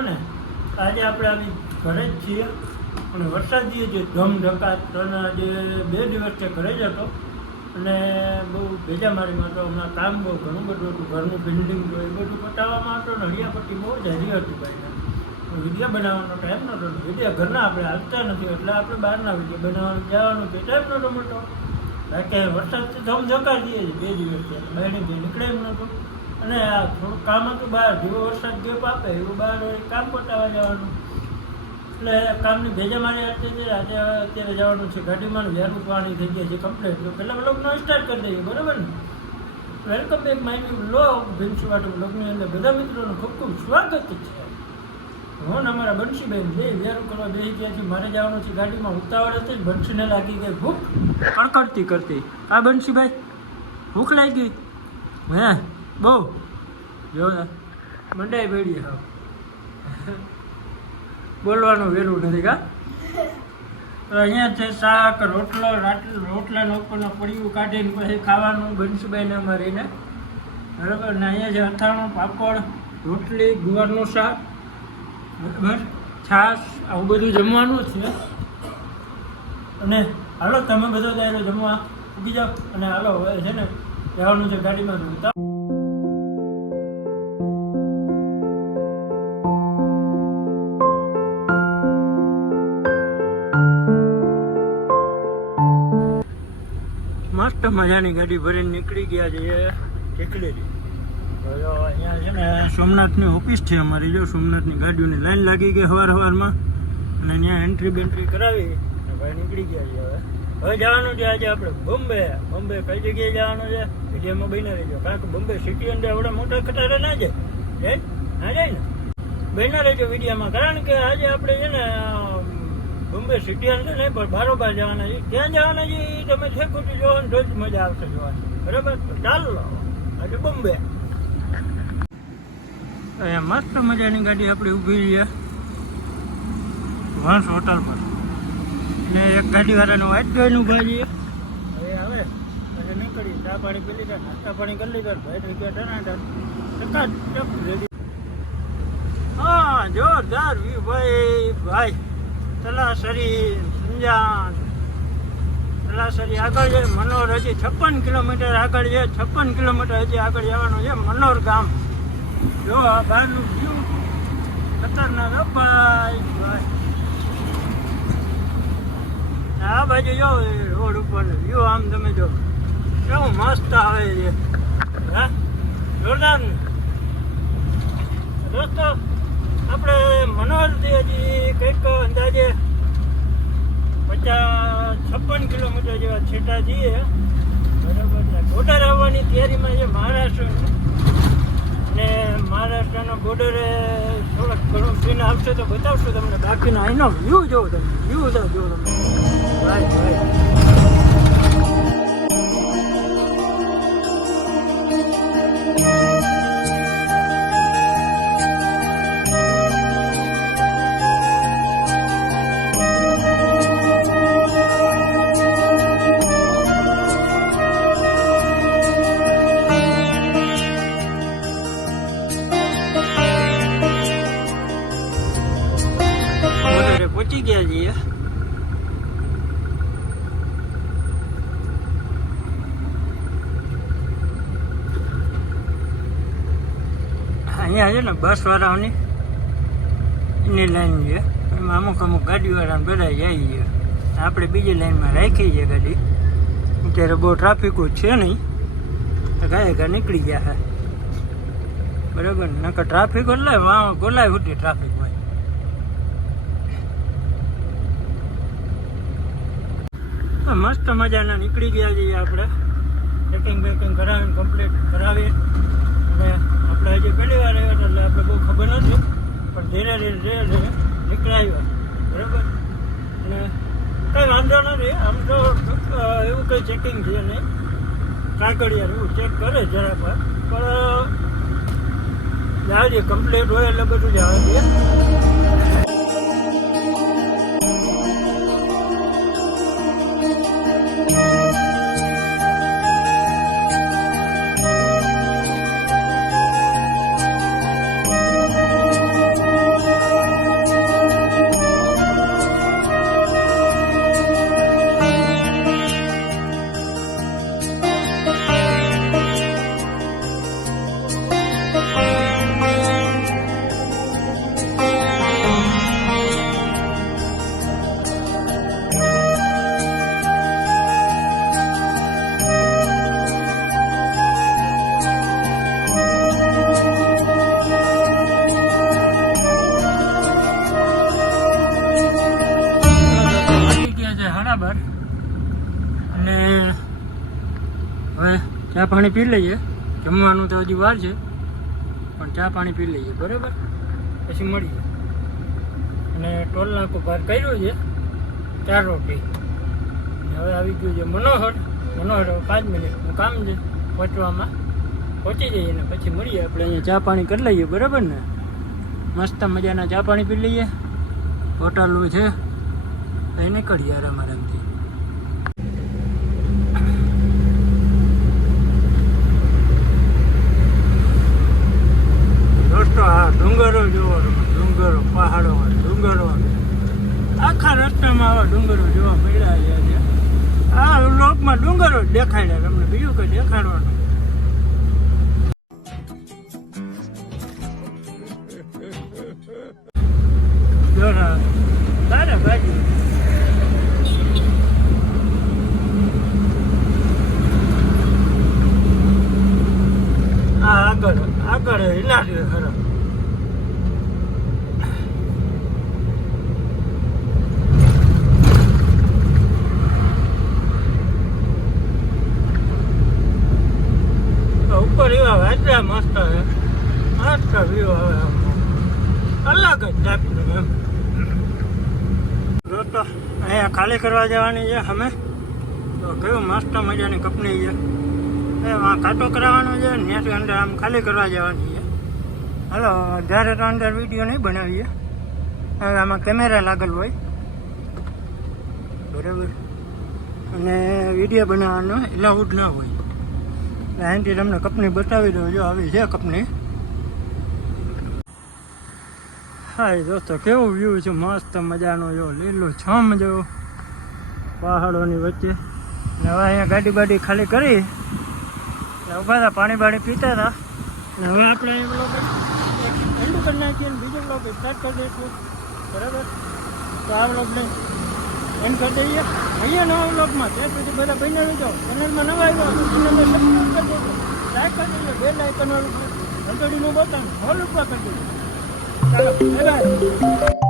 ને? આજે આપણે આવી ઘરે જ છીએ. અને જઈએ જે ધમ ધકાત ત્રણ જે બે દિવસથી ઘરે જ હતો. અને બહુ ભેજા મારીમાં તો હમણાં કામ બહુ ઘણું બધું હતું. ઘરનું બિલ્ડિંગ એ બધું પટાવવામાં હતો ને હરિયાપટ્ટી બહુ જ હરી હતી ભાઈને વીડિયો બનાવવાનો ટાઈમ નહોતો. વીડિયો ઘરના આપણે હાલતા નથી. એટલે આપણે બહારના વીડિયો બનાવવાનું, જવાનું તે ટાઈમ નહોતો મળતો. બાકી વરસાદથી ધમ ધકા જઈએ છીએ બે દિવસથી છે. બહારની જે નીકળે એમ નહોતું. અને થોડું કામ હતું બહાર. જેવો વરસાદ ગેપ આપે, એવું બહાર કામ પતાવવા જવાનું. એટલે કામની ભેજા મારી હતી આજે અત્યારે જવાનું છે. ગાડીમાં વ્યારું પાણી થઈ ગયા છે કમ્પ્લેટ તો પહેલાં બ્લોગનો સ્ટાર્ટ કરી દઈએ, બરાબર ને? Welcome back my new vlog Bhimsi વાટો બ્લોગની અંદર. બધા મિત્રોનું ખૂબ ખૂબ સ્વાગત છે. હું અમારા બંશીબેન બે વ્યારું કરવા બેસી ગયા છે મારે જવાનું છે ગાડીમાં. ઉતાવળ હતી જ બંશીને લાગી ગઈ ભૂખ. કડકડતી કરતી. આ બંશીભાઈ, ભૂખ લાગી. હે? બહુ. જો મંડાઈ બેડી હા બોલવાનું વેલું નથી કા? અહીંયા છે શાક, રોટલો રોટલા ઉપરનો પડ્યું કાઢીને પછી ખાવાનું બંશુભાઈને અમારીને બરાબર? ને અહીંયા છે અથાણું, પાપડ, રોટલી, ગુવારનું શાક. બરાબર? છાશ, આવું બધું જમવાનું છે. અને હાલો, તમે બધો ત્યારે જમવા ઉગી જાઓ. અને હાલો, હવે છે ને, જવાનું છે ગાડીમાં. ઉતાર મજાની ગાડી ભરીને નીકળી ગયા છે ટેકલેરી અહીંયા છે ને સોમનાથની ઓફિસ છે અમારી, જો સોમનાથની ગાડીઓની લાઈન લાગી ગઈ સવાર સવારમાં અને અહીંયા એન્ટ્રી બેન્ટ્રી કરાવી ભાઈ નીકળી ગયા છે હવે. હવે જવાનું છે આજે આપણે બોમ્બે. બોમ્બે કઈ જગ્યાએ જવાનું છે? વિડીયોમાં બહીને રહેજો. કારણ કે બોમ્બે સિટી અંદર આવડા મોટા ખટારે ના જાય. ના જાય ને? બહીને રહેજો વિડીયોમાં. કારણ કે આજે આપણે છે ને બોમ્બે સિટી અંદર નહીં પણ બારોબાર જવાના છે. ત્યાં જવાના છે એ તમે છે ખોટું જોવો ને, તો જ મજા આવશે જોવાની. બરાબર? ચાલો, આજે બોમ્બે. અહીંયા મસ્ત મજાની ગાડી આપણી ઊભી છે. વંશ હોટલ પર. ને એક ગાડીવાળાનું વાત જોઈને ભાજી હવે આવે. પછી નીકળી. ચા પાણી પી લીધા, નાસ્તા પાણી કરી લીધા ભાઈ ગયા ટકા ટક રેડી. હા, જોરદાર ભાઈ ભાઈ. તલાસરી સંજાન તલાસરી આગળ છે, મનોર હજી છપ્પન કિલોમીટર આગળ છે, છપ્પન કિલોમીટર હજી આગળ જવાનું છે, મનોર ગામ. જો આ બહારનું વ્યૂ ખતરનાક ભાઈ આ બાજુ જો રોડ ઉપર વ્યૂ આમ તમે જો. કેવું મસ્ત આવે છે. હા? જોરદાર દોસ્તો, આપણે મનોહરજી હજી કંઈક છપ્પન કિલોમીટર જેવા છેટા જઈએ બરાબર બોર્ડર આવવાની તૈયારીમાં છે મહારાષ્ટ્ર ને મહારાષ્ટ્રનો બોર્ડરે થોડોક ઘણો સીન આવશે તો બતાવશું તમને. બાકીનો અહીંનો વ્યૂ જોવો તમે. વ્યૂ જોવો તમે. ભાઈ ભાઈ અહીંયા છે ને, બસવાળાઓની એની લાઈન છે. એમાં અમુક અમુક ગાડીવાળાને બધા જાય છે. આપણે બીજી લાઈનમાં રાખી છે ગાડી. અત્યારે બહુ ટ્રાફિક છે નહીં. તો ગાય ગા નીકળી ગયા હા બરાબર નકર ટ્રાફિક એટલે ગોલાય ઉઠી ટ્રાફિક હોય. મસ્ત મજાના નીકળી ગયા છીએ આપણે. ચેકિંગ બેકિંગ કરાવીને કમ્પ્લીટ કરાવી અને આપણે હજી પહેલી વાર આવ્યા હતા એટલે આપણે બહુ ખબર નથી પણ ધીરે ધીરે ધીરે ધીરે નીકળાવ્યા બરાબર? અને કંઈ વાંધો નથી. આમ તો એવું કંઈ ચેકિંગ છે નહીં. કાંકડિયા એવું ચેક કરે જરા પર પણ જાજે કમ્પ્લીટ હોય એટલે બધું જવા દે બરાબર. અને હવે ચા પાણી પી લઈએ. જમવાનું તો હજી વાર છે. પણ ચા પાણી પી લઈએ, બરાબર? પછી મળીએ. અને ટોલ નાકો પાર કર્યો છે. ચાર રોટી હવે આવી ગયું છે મનોહર. મનોહર હવે પાંચ મિનિટનું કામ છે પહોંચવામાં. પહોંચી જઈએ ને પછી મળીએ. આપણે અહીંયા ચા પાણી કરી લઈએ, બરાબર ને? મસ્ત મજાના ચા પાણી પી લઈએ. હોટલું છે. અહીં નીકળીએ આરામ આરામથી દોસ્તો, આ ડુંગરો જોવો ડુંગરો, પહાડો, ડુંગરો. આખા રસ્તામાં આવા ડુંગરો જોવા મળ્યા છે આ લોકમાં ડુંગરો જ દેખાડ્યા તમને બીજું કઈ દેખાડવાનું આગળ આગળ હિલારી ખરા. ઉપર એવા વાંચા મસ્ત છે. મસ્ત વ્યૂ આવે. અલગ જ એમ. દોસ્તો અહીંયા ખાલી કરવા જવાની છે અમે. તો કેવું મસ્ત મજાની કંપની છે. કાંટો કરાવવાનો છે ત્યાંથી અંદર આમ ખાલી કરવા જવાની છે. હાલો, જ્યારે તો અંદર વીડિયો નહીં બનાવીએ. હવે આમાં કેમેરા લાગેલ હોય. બરાબર. અને વીડિયો બનાવવાનો એલાઉડ ના હોય. એટલે તમને કંપની બતાવી દઉં, જો આવી છે કંપની. હા એ દોસ્તો, કેવું વ્યૂ છે? મસ્ત મજાનો જો, લીલો, છમ જો. પહાડોની વચ્ચે. હવે અહીંયા ગાડી બાડી ખાલી કરી. એટલે ઊભા હતા પાણી બાણી પીતા હતા ને હવે આપણે એ બ્લોગ એન્ડ કરી નાખીએ બીજો બ્લોગ સ્ટાર્ટ કરી દઈશું. બરાબર? તો આ બ્લોગને એમ કરી દઈએ. અહીંયા નવા બ્લોગમાં ત્યાં સુધી બધા ભાઈને લીધો ચેનલમાં નવા આવ્યો તો સબસ્ક્રાઈબ કરી દેજો. લાઈક કરી દેજો. બે લાઈક કરવાનું ઘંટડીનું બોતાન હોલ ઉપર કરી દેજો. ચાલો બાય બાય